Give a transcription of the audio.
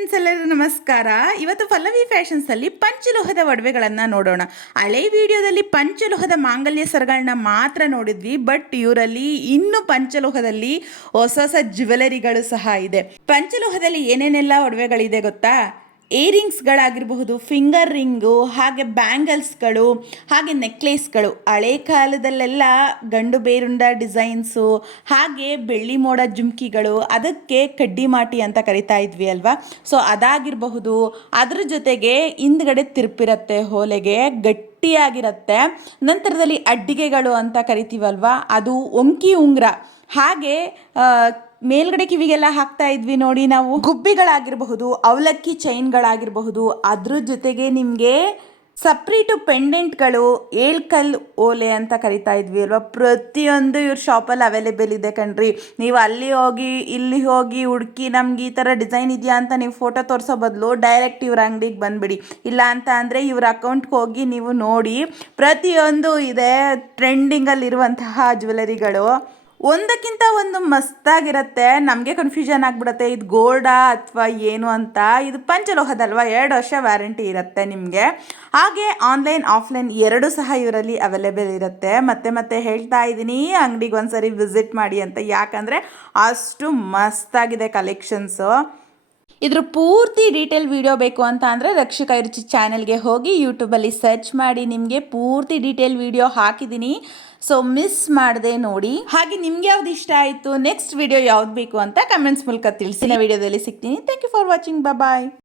Friends, ಎಲ್ಲರಿಗೂ ನಮಸ್ಕಾರ. ಇವತ್ತು ಪಲ್ಲವಿ ಫ್ಯಾಷನ್ಸಲ್ಲಿ ಪಂಚಲೋಹದ ಒಡವೆಗಳನ್ನು ನೋಡೋಣ. ಹಳೆ ವಿಡಿಯೋದಲ್ಲಿ ಪಂಚಲೋಹದ ಮಾಂಗಲ್ಯ ಸರಗಳನ್ನ ಮಾತ್ರ ನೋಡಿದ್ವಿ, ಬಟ್ ಇವರಲ್ಲಿ ಇನ್ನು ಪಂಚಲೋಹದಲ್ಲಿ ಹೊಸ ಹೊಸ ಜ್ಯುವೆಲರಿಗಳು ಸಹ ಇದೆ. ಪಂಚಲೋಹದಲ್ಲಿ ಏನೇನೆಲ್ಲ ಒಡವೆಗಳಿದೆ ಗೊತ್ತಾ? ಏರಿಂಗ್ಸ್ಗಳಾಗಿರಬಹುದು, ಫಿಂಗರ್ ರಿಂಗು, ಹಾಗೆ ಬ್ಯಾಂಗಲ್ಸ್ಗಳು, ಹಾಗೆ ನೆಕ್ಲೇಸ್ಗಳು. ಹಳೆ ಕಾಲದಲ್ಲೆಲ್ಲ ಗಂಡು ಬೇರುಂಡ ಡಿಸೈನ್ಸು, ಹಾಗೆ ಬೆಳ್ಳಿ ಮೋಡ ಜುಮ್ಕಿಗಳು, ಅದಕ್ಕೆ ಕಡ್ಡಿ ಮಾಟಿ ಅಂತ ಕರಿತಾ ಇದ್ವಿ ಅಲ್ವಾ. ಸೊ ಅದಾಗಿರಬಹುದು. ಅದ್ರ ಜೊತೆಗೆ ಹಿಂದ್ಗಡೆ ತಿರುಪಿರುತ್ತೆ, ಹೋಲೆಗೆ ಗಟ್ಟಿಯಾಗಿರುತ್ತೆ. ನಂತರದಲ್ಲಿ ಅಡ್ಡಿಗೆಗಳು ಅಂತ ಕರಿತೀವಲ್ವಾ, ಅದು ಒಂಕಿ ಉಂಗ್ರ, ಹಾಗೆ ಮೇಲ್ಗಡೆ ಕಿವಿಗೆಲ್ಲ ಹಾಕ್ತಾ ಇದ್ವಿ ನೋಡಿ ನಾವು, ಗುಬ್ಬಿಗಳಾಗಿರಬಹುದು, ಅವಲಕ್ಕಿ ಚೈನ್ಗಳಾಗಿರಬಹುದು. ಅದ್ರ ಜೊತೆಗೆ ನಿಮಗೆ ಸಪ್ರೇಟು ಪೆಂಡೆಂಟ್ಗಳು, ಏಳ್ಕಲ್ ಓಲೆ ಅಂತ ಕರಿತಾ ಇದ್ವಿ ಅಲ್ವಾ, ಪ್ರತಿಯೊಂದು ಇವ್ರ ಶಾಪಲ್ಲಿ ಅವೈಲೇಬಲ್ ಇದೆ ಕಣ್ರಿ. ನೀವು ಅಲ್ಲಿ ಹೋಗಿ ಇಲ್ಲಿ ಹೋಗಿ ಹುಡುಕಿ ನಮ್ಗೆ ಈ ಥರ ಡಿಸೈನ್ ಇದೆಯಾ ಅಂತ ನೀವು ಫೋಟೋ ತೋರಿಸೋ ಬದಲು ಡೈರೆಕ್ಟ್ ಇವ್ರ ಅಂಗಡಿಗೆ ಬಂದುಬಿಡಿ. ಇಲ್ಲ ಅಂತ ಅಂದರೆ ಇವ್ರ ಅಕೌಂಟ್ಗೆ ಹೋಗಿ ನೀವು ನೋಡಿ, ಪ್ರತಿಯೊಂದು ಇದೆ. ಟ್ರೆಂಡಿಂಗಲ್ಲಿರುವಂತಹ ಜ್ಯುವೆಲರಿಗಳು ಒಂದಕ್ಕಿಂತ ಒಂದು ಮಸ್ತಾಗಿರುತ್ತೆ. ನಮಗೆ ಕನ್ಫ್ಯೂಷನ್ ಆಗಿಬಿಡುತ್ತೆ, ಇದು ಗೋಲ್ಡಾ ಅಥವಾ ಏನು ಅಂತ. ಇದು ಪಂಚಲೋಹದಲ್ವಾ, 2 ವರ್ಷ ವ್ಯಾರಂಟಿ ಇರುತ್ತೆ ನಿಮಗೆ. ಹಾಗೆ ಆನ್ಲೈನ್ ಆಫ್ಲೈನ್ ಎರಡೂ ಸಹ ಇವರಲ್ಲಿ ಅವೈಲೇಬಲ್ ಇರುತ್ತೆ. ಮತ್ತೆ ಹೇಳ್ತಾ ಇದ್ದೀನಿ, ಅಂಗಡಿಗೆ ಒಂದ್ಸರಿ ವಿಸಿಟ್ ಮಾಡಿ ಅಂತ, ಯಾಕಂದರೆ ಅಷ್ಟು ಮಸ್ತಾಗಿದೆ ಕಲೆಕ್ಷನ್ಸು. ಇದ್ರ ಪೂರ್ತಿ ಡೀಟೇಲ್ ವಿಡಿಯೋ ಬೇಕು ಅಂತ ಅಂದರೆ ರಕ್ಷಿಕಾ ರುಚಿ ಚಾನೆಲ್ಗೆ ಹೋಗಿ ಯೂಟ್ಯೂಬಲ್ಲಿ ಸರ್ಚ್ ಮಾಡಿ, ನಿಮಗೆ ಪೂರ್ತಿ ಡೀಟೇಲ್ ವಿಡಿಯೋ ಹಾಕಿದ್ದೀನಿ. ಸೊ ಮಿಸ್ ಮಾಡದೆ ನೋಡಿ. ಹಾಗೆ ನಿಮ್ಗೆ ಯಾವ್ದು ಇಷ್ಟ ಆಯಿತು, ನೆಕ್ಸ್ಟ್ ವಿಡಿಯೋ ಯಾವ್ದು ಬೇಕು ಅಂತ ಕಮೆಂಟ್ಸ್ ಮೂಲಕ ತಿಳಿಸಿ. ವಿಡಿಯೋದಲ್ಲಿ ಸಿಗ್ತೀನಿ. Thank you for watching. Bye.